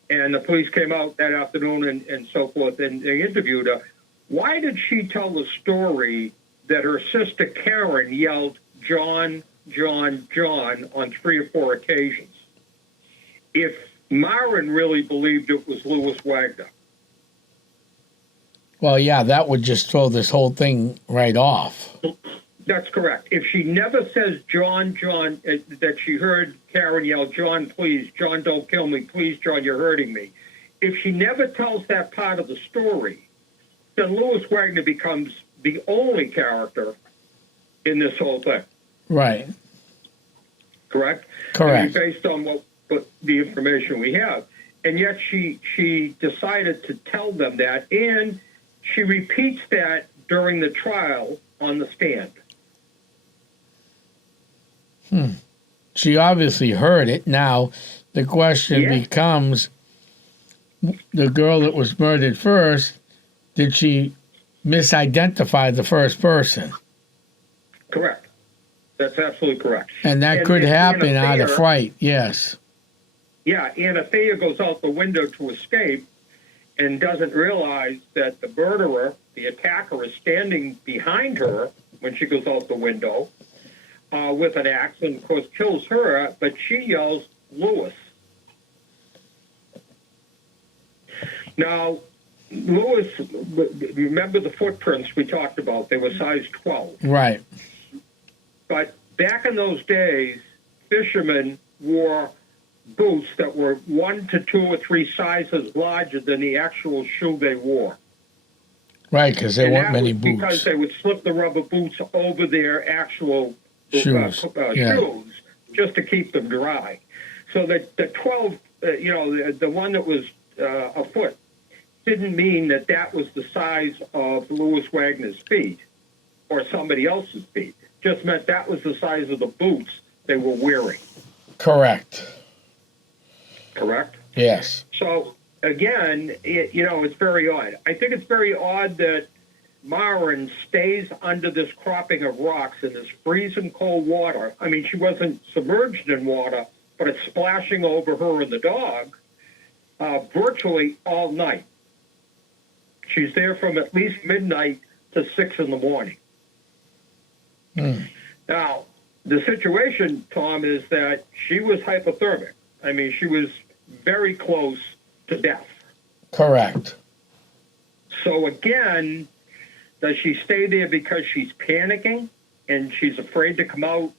and the police came out that afternoon and so forth, and they interviewed her. Why did she tell the story that her sister Karen yelled, "John, John, John," on 3 or 4 occasions, if Myron really believed it was Louis Wagner? Well, yeah, that would just throw this whole thing right off. That's correct. If she never says John, John, that she heard Karen yell, "John, please, John, don't kill me, please, John, you're hurting me." If she never tells that part of the story, then Louis Wagner becomes the only character in this whole thing. Right. Correct? Correct. I mean, based on what the information we have. And yet she decided to tell them that, and she repeats that during the trial on the stand. She obviously heard it. Now, the question becomes, the girl that was murdered first, did she misidentify the first person? Correct. That's absolutely correct. And that could happen out of fright, yes. Yeah, Anna Thayer goes out the window to escape and doesn't realize that the murderer, the attacker, is standing behind her when she goes out the window with an axe, and of course kills her, but she yells, "Louis." Now, Louis, remember the footprints we talked about? They were size 12. Right. But back in those days, fishermen wore boots that were 1 to 2 or 3 sizes larger than the actual shoe they wore. Right, because there weren't many boots. Because they would slip the rubber boots over their actual shoes, shoes just to keep them dry. So that the 12, the one that was a foot, didn't mean that was the size of Louis Wagner's feet or somebody else's feet. Just meant that was the size of the boots they were wearing. Correct. Correct? Yes. So, again, it's very odd. I think it's very odd that Myron stays under this cropping of rocks in this freezing cold water. I mean, she wasn't submerged in water, but it's splashing over her and the dog virtually all night. She's there from at least midnight to 6 in the morning. Now, the situation, Tom, is that she was hypothermic. I mean, she was very close to death. Correct. So again, does she stay there because she's panicking and she's afraid to come out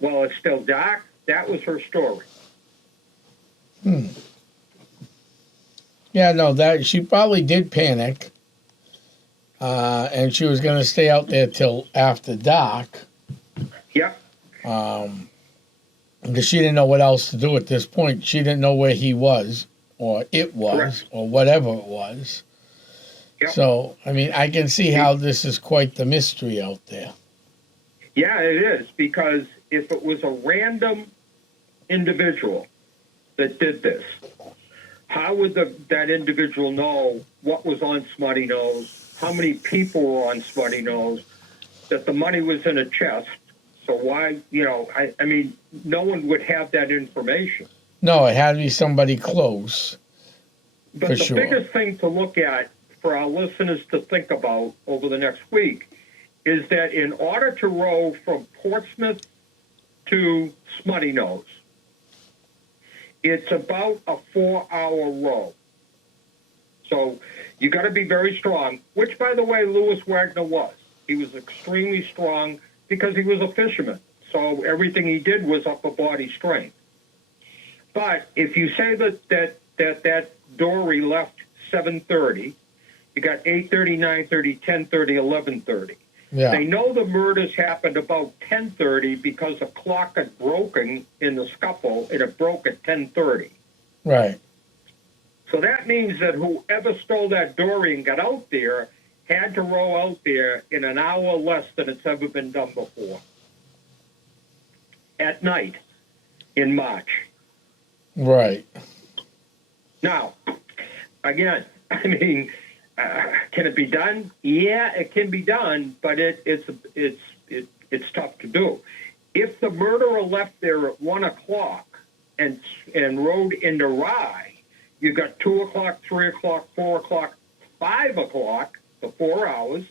while it's still dark? That was her story. Yeah, no, that she probably did panic, and she was going to stay out there till after dark. Yep. Because she didn't know what else to do at this point. She didn't know where he was, or it was, Correct. or whatever it was. Yep. So, I mean, I can see how this is quite the mystery out there. Yeah, it is, because if it was a random individual that did this, how would that individual know what was on Smutty Nose, how many people were on Smutty Nose, that the money was in a chest? So why, I mean, no one would have that information. No, it had to be somebody close. But For the sure. biggest thing to look at for our listeners to think about over the next week is that in order to row from Portsmouth to Smutty Nose, it's about a 4-hour row. So you got to be very strong, which, by the way, Louis Wagner was. He was extremely strong because he was a fisherman. So everything he did was upper body strength. But if you say that dory left 7:30, you got 8:30, 9:30, 10:30, 11:30. Yeah. They know the murders happened about 10:30 because a clock had broken in the scuffle, and it broke at 10:30. Right. So that means that whoever stole that dory and got out there had to row out there in an hour less than it's ever been done before. At night in March. Right. Now, again, I mean, can it be done? Yeah, it can be done, but it's tough to do. If the murderer left there at 1 o'clock and rode into Rye, you got 2 o'clock, 3 o'clock, 4 o'clock, 5 o'clock, the 4 hours,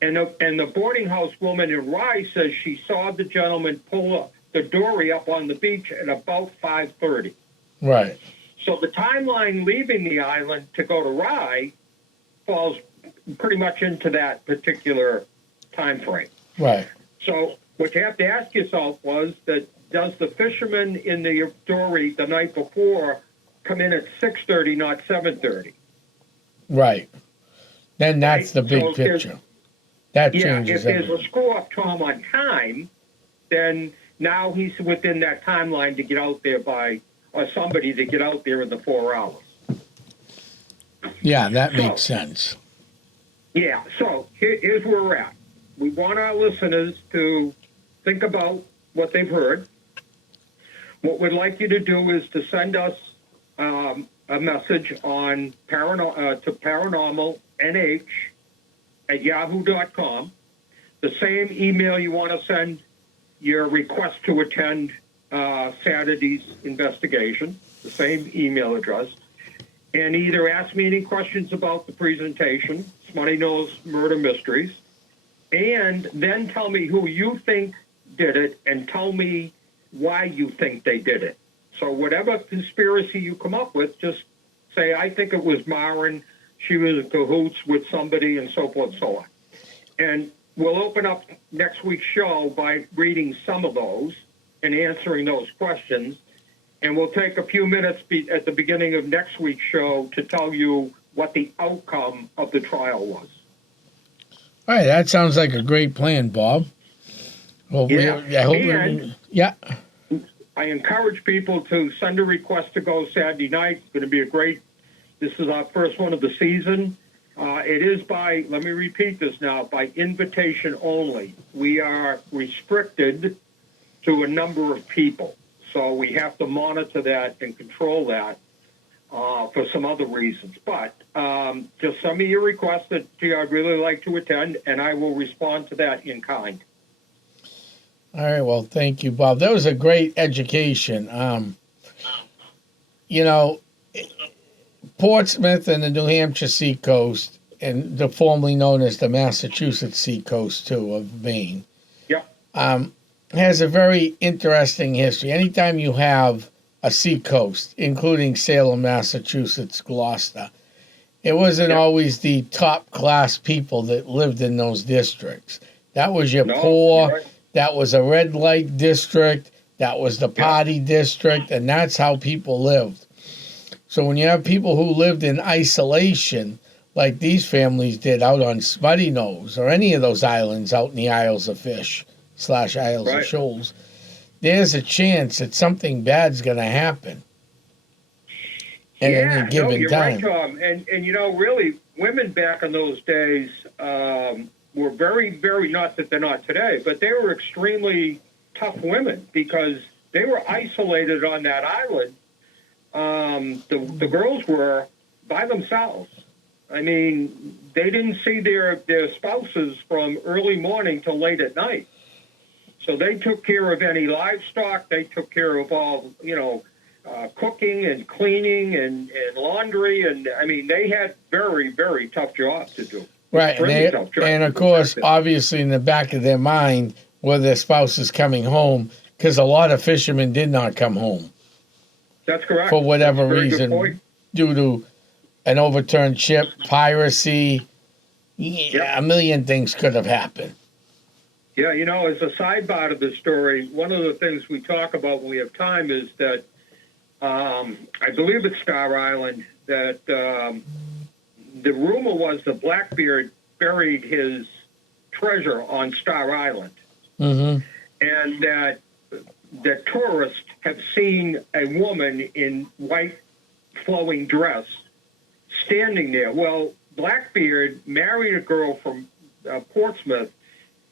and the boarding house woman in Rye says she saw the gentleman pull up the dory up on the beach at about 5:30. Right. So the timeline leaving the island to go to Rye falls pretty much into that particular time frame. Right. So what you have to ask yourself was that does the fisherman in the dory the night before come in at 6:30, not 7:30? Right. Then that's Right? the big So if picture. That Yeah, if changes there's everything. a screw-up to him on time, then now he's within that timeline to get out there or somebody to get out there in the 4 hours. Yeah, that makes sense. Yeah, so here's where we're at. We want our listeners to think about what they've heard. What we'd like you to do is to send us a message on to paranormalnh@yahoo.com. The same email you want to send your request to attend Saturday's investigation, the same email address, and either ask me any questions about the presentation, Smutty Nose Murder Mysteries, and then tell me who you think did it and tell me why you think they did it. So whatever conspiracy you come up with, just say, I think it was Marin, she was in cahoots with somebody, and so forth and so on. And we'll open up next week's show by reading some of those and answering those questions. And we'll take a few minutes at the beginning of next week's show to tell you what the outcome of the trial was. All right, that sounds like a great plan, Bob. Well, Yeah. I encourage people to send a request to go Saturday night. It's going to be this is our first one of the season. It is let me repeat this now, by invitation only. We are restricted to a number of people. So we have to monitor that and control that for some other reasons. But just send me your request that, gee, I'd really like to attend, and I will respond to that in kind. All right, well, thank you, Bob. That was a great education. Portsmouth and the New Hampshire seacoast, and formerly known as the Massachusetts seacoast, too, of Maine, has a very interesting history. Anytime you have a seacoast, including Salem, Massachusetts, Gloucester, it wasn't always the top-class people that lived in those districts. That was your poor. Right. That was a red light district. That was the party district, and that's how people lived. So when you have people who lived in isolation, like these families did out on Smutty Nose or any of those islands out in the Isles of Fish / Isles of Shoals, there's a chance that something bad's going to happen at any given you're time. right, Tom. And really, women back in those days were very, very, not that they're not today, but they were extremely tough women because they were isolated on that island. The girls were by themselves. I mean, they didn't see their spouses from early morning till late at night. So they took care of any livestock. They took care of all, cooking and cleaning and laundry. And I mean, they had very, very tough jobs to do. Right. Extremely tough jobs And to of do. course, obviously, in the back of their mind, were their spouses coming home? Because a lot of fishermen did not come home That's correct. for whatever That's a very good reason, point. due to an overturned ship, piracy. Yep. A million things could have happened. Yeah, you know, as a sidebar to the story, one of the things we talk about when we have time is that I believe it's Star Island that the rumor was that Blackbeard buried his treasure on Star Island, Mm-hmm. and that tourists have seen a woman in white flowing dress standing there. Well, Blackbeard married a girl from Portsmouth,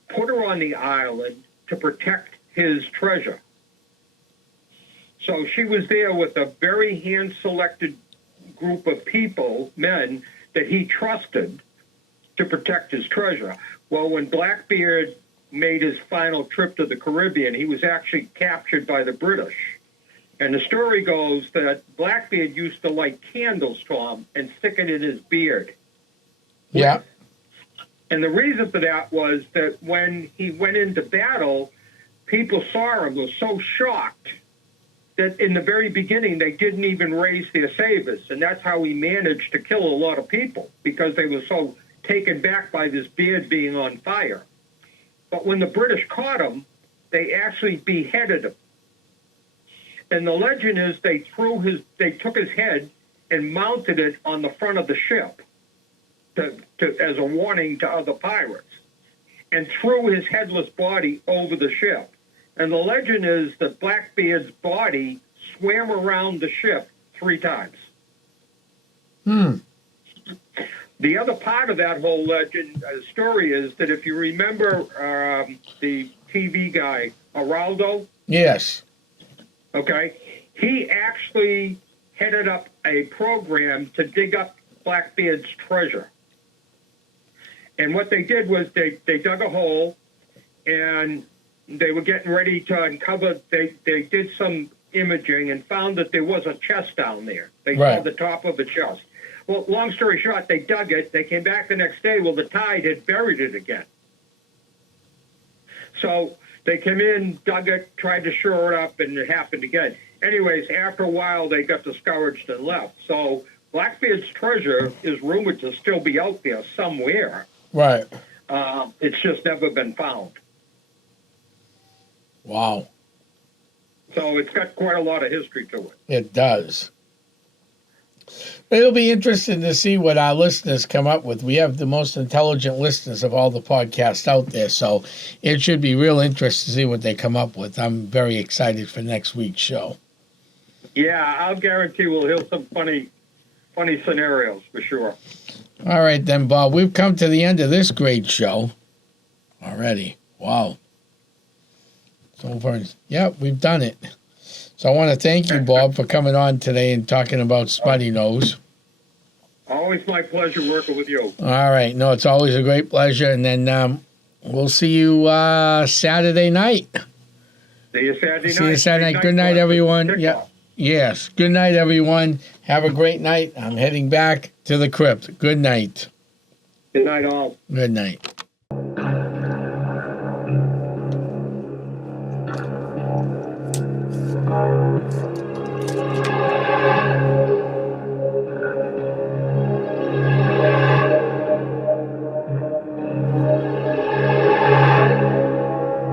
put her on the island to protect his treasure. So she was there with a very hand-selected group of people, men, that he trusted to protect his treasure. Well, when Blackbeard made his final trip to the Caribbean, he was actually captured by the British. And the story goes that Blackbeard used to light candles to him and stick it in his beard. Yeah. And the reason for that was that when he went into battle, people saw him, were so shocked that in the very beginning they didn't even raise their sabers. And that's how he managed to kill a lot of people, because they were so taken back by this beard being on fire. But when the British caught him, they actually beheaded him. And the legend is they took his head and mounted it on the front of the ship as a warning to other pirates, and threw his headless body over the ship. And the legend is that Blackbeard's body swam around the ship 3 times. The other part of that whole legend story is that if you remember the TV guy, Araldo, Yes. okay, he actually headed up a program to dig up Blackbeard's treasure. And what they did was they dug a hole, and they were getting ready to uncover, they did some imaging and found that there was a chest down there. They saw Right. the top of the chest. Well, long story short, they dug it. They came back the next day. Well, the tide had buried it again. So they came in, dug it, tried to shore it up, and it happened again. Anyways, after a while, they got discouraged and left. So Blackbeard's treasure is rumored to still be out there somewhere. Right. It's just never been found. Wow. So it's got quite a lot of history to it. It does. It'll be interesting to see what our listeners come up with. We have the most intelligent listeners of all the podcasts out there, so it should be real interesting to see what they come up with. I'm very excited for next week's show. Yeah, I'll guarantee we'll hear some funny scenarios for sure. All right then, Bob. We've come to the end of this great show already. Wow. So far, yeah, we've done it. So I want to thank you, Bob, for coming on today and talking about Spuddy Nose. Always my pleasure working with you. All right. No, it's always a great pleasure. And then we'll see you Saturday night. See you Saturday night. See you Saturday night. Good night, everyone. Yeah. Yes. Good night, everyone. Have a great night. I'm heading back to the crypt. Good night. Good night, all. Good night.